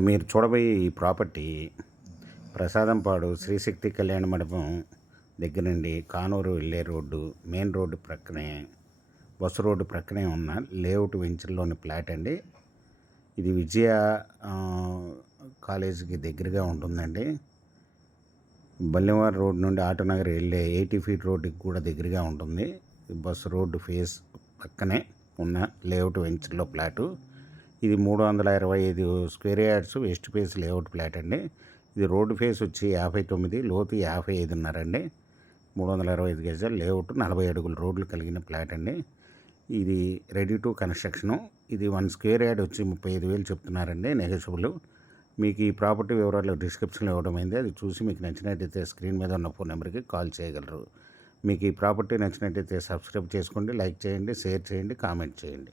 ఇప్పుడు మీరు చూడబోయే ఈ ప్రాపర్టీ ప్రసాదంపాడు శ్రీశక్తి కళ్యాణ మండపం దగ్గర నుండి కానూరు వెళ్ళే రోడ్డు మెయిన్ రోడ్డు ప్రక్కనే బస్సు రోడ్డు ప్రక్కనే ఉన్న లేఅవుట్ వెంచర్లోని ఫ్లాట్ అండి. ఇది విజయ కాలేజీకి దగ్గరగా ఉంటుందండి. బల్లివారి రోడ్ నుండి ఆటోనగర్ వెళ్ళే 80 ఫీట్ రోడ్డుకి కూడా దగ్గరగా ఉంటుంది. బస్సు రోడ్డు ఫేస్ పక్కనే ఉన్న లేఅవుట్ వెంచర్లో ఫ్లాటు. ఇది 325 square yards west face layout flat అండి. ఇది రోడ్డు ఫేస్ వచ్చి 59, లోతు 55.5 అండి. 325 గజాలు లేఅవుట్, 40 అడుగుల రోడ్లు కలిగిన ఫ్లాట్ అండి. ఇది రెడీ టు కన్స్ట్రక్షను. ఇది 1 స్క్వేర్ యార్డ్ వచ్చి 35,000 చెప్తున్నారండి, నెగోషియబుల్. మీకు ఈ ప్రాపర్టీ వివరాలు డిస్క్రిప్షన్లో ఇవ్వడం అయింది. అది చూసి మీకు నచ్చినట్టయితే స్క్రీన్ మీద ఉన్న ఫోన్ నెంబర్కి కాల్ చేయగలరు. మీకు ఈ ప్రాపర్టీ నచ్చినట్టయితే సబ్స్క్రైబ్ చేసుకోండి, లైక్ చేయండి, షేర్ చేయండి, కామెంట్ చేయండి.